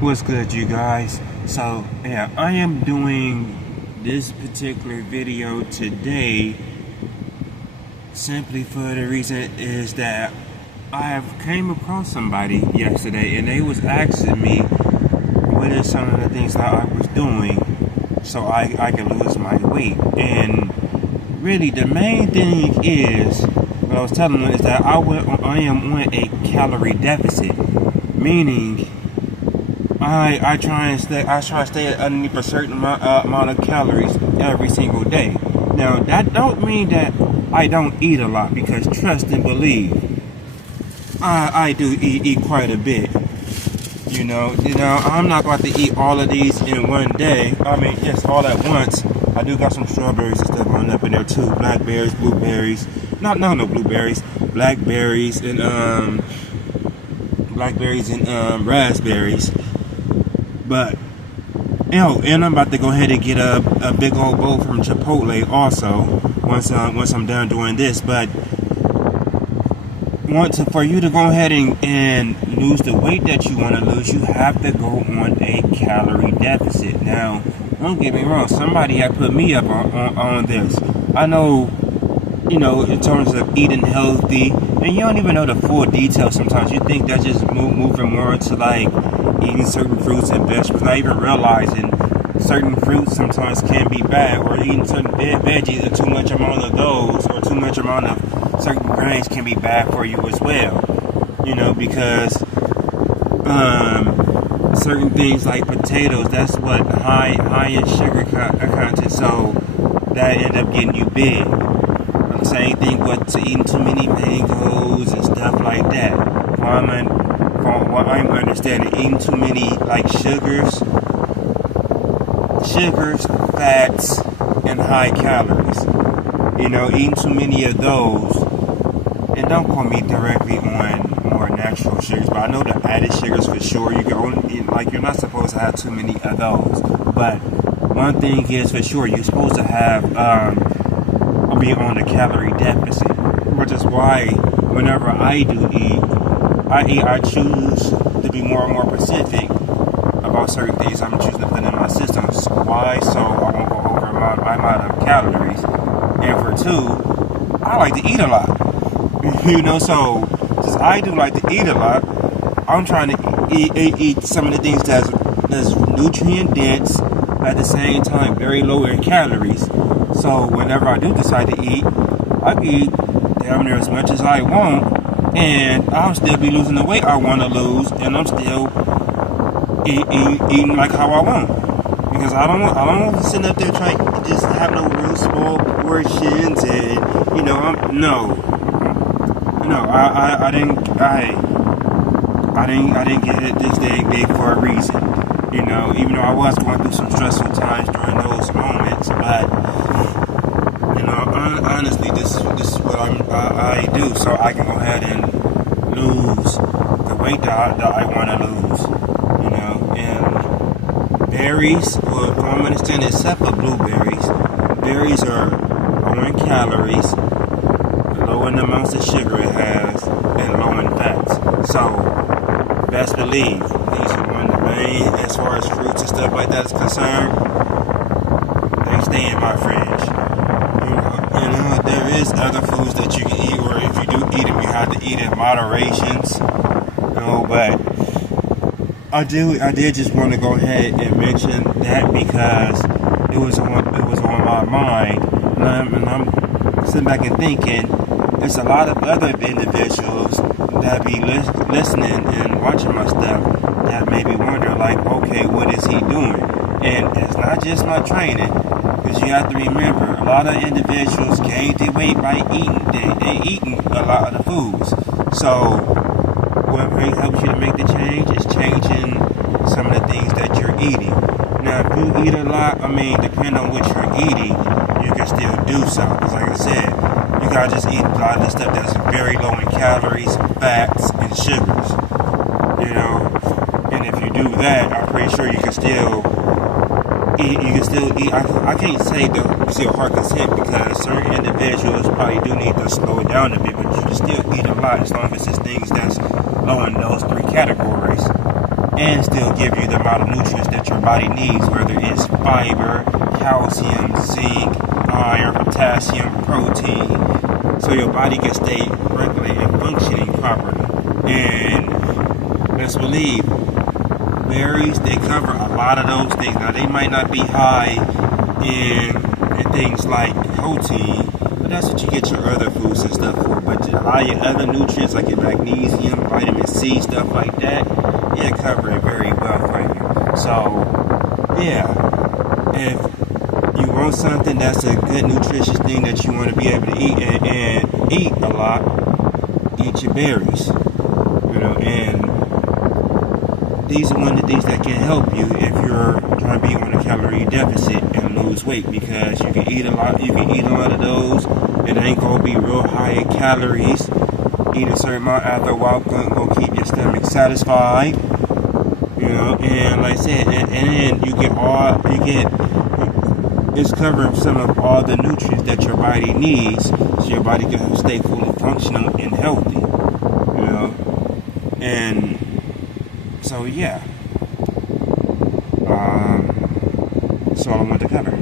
What's good, you guys? So yeah, I am doing this particular video today simply for the reason is that I have came across somebody yesterday and they was asking me what is some of the things that I was doing so I can lose my weight. And really the main thing is what I was telling them is that I am on a calorie deficit, meaning I try to stay underneath a certain amount of calories every single day. Now that don't mean that I don't eat a lot, because trust and believe, I do eat quite a bit. You know, I'm not going to eat all of these in one day. I mean, just all at once. I do got some strawberries and stuff on up in there too. Blackberries, blueberries. No blueberries. Blackberries and raspberries. But, and I'm about to go ahead and get a big old bowl from Chipotle also, once I'm done doing this. But for you to go ahead and lose the weight that you want to lose, you have to go on a calorie deficit. Now, don't get me wrong, somebody had put me up on this. I know, in terms of eating healthy, and you don't even know the full details sometimes. You think that's just moving more into like eating certain fruits and vegetables, not even realizing certain fruits sometimes can be bad, or eating certain veggies and too much amount of those, or too much amount of certain grains can be bad for you as well. Because certain things like potatoes, that's what high in sugar content, so that end up getting you big. Same thing with eating too many mangoes and stuff like that. From what I'm understanding, eating too many like sugars, fats, and high calories. Eating too many of those, and don't quote me directly on more natural sugars, but I know the added sugars for sure. You can only you're not supposed to have too many of those. But one thing is for sure, you're supposed to have be on a calorie deficit, which is why whenever I do eat, I choose to be more and more specific about certain things I'm choosing to put in my system. Why? So I won't go over my amount of calories. And for two, I like to eat a lot. So since I do like to eat a lot, I'm trying to eat some of the things that's nutrient dense, at the same time very low in calories. So whenever I do decide to eat, I can eat damn near as much as I want, and I'll still be losing the weight I want to lose, and I'm still eating like how I want. Because I don't want to sit up there trying to just have no real small portions, and I didn't get it this big for a reason. Even though I was going through some stressful times during those moments, but honestly, this is what I do, so I can go ahead and lose the weight that I want to lose. And berries, well, from what I understand, except for blueberries, berries are low in calories, low in the amounts of sugar it has, and low in fats. So, best believe, these are one of the main, as far as fruits and stuff like that is concerned, they stay in my fridge. There is other foods that you can eat, or if you do eat them, you have to eat in moderations. But I did just want to go ahead and mention that because it was on my mind, and I'm sitting back and thinking, there's a lot of other individuals that be listening and watching my stuff that made me wonder, like, okay, what is he doing? And it's not just my training, because you have to remember, a lot of individuals gain their weight by eating. They eating a lot of the foods. So what really helps you to make the change is changing some of the things that you're eating. Now, if you eat a lot, depending on what you're eating, you can still do so. Because like I said, you gotta just eat a lot of the stuff that's very low in calories, fats, and sugars. And if you do that, I'm pretty sure you can still eat. I can't say to still hard consent, because certain individuals probably do need to slow it down a bit, but you can still eat a lot as long as it's things that's low in those three categories. and still give you the amount of nutrients that your body needs, whether it's fiber, calcium, zinc, iron, potassium, protein, so your body can stay regulated and functioning properly. And let's believe, berries, they cover a lot of those things. Now, they might not be high in things like protein, but that's what you get your other foods and stuff for. But a lot of your other nutrients, like your magnesium, vitamin C, stuff like that, it cover it very well for you. So, yeah, if you want something that's a good nutritious thing that you want to be able to eat and eat a lot, eat your berries. And these are one of the things that can help you if you're trying to be on a calorie deficit and lose weight, because you can eat a lot of those. It ain't gonna be real high in calories. Eat a certain amount after a while, gonna keep your stomach satisfied. And like I said, and then it's covering some of all the nutrients that your body needs, so your body can stay fully functional and healthy. And so yeah, that's all I want to cover.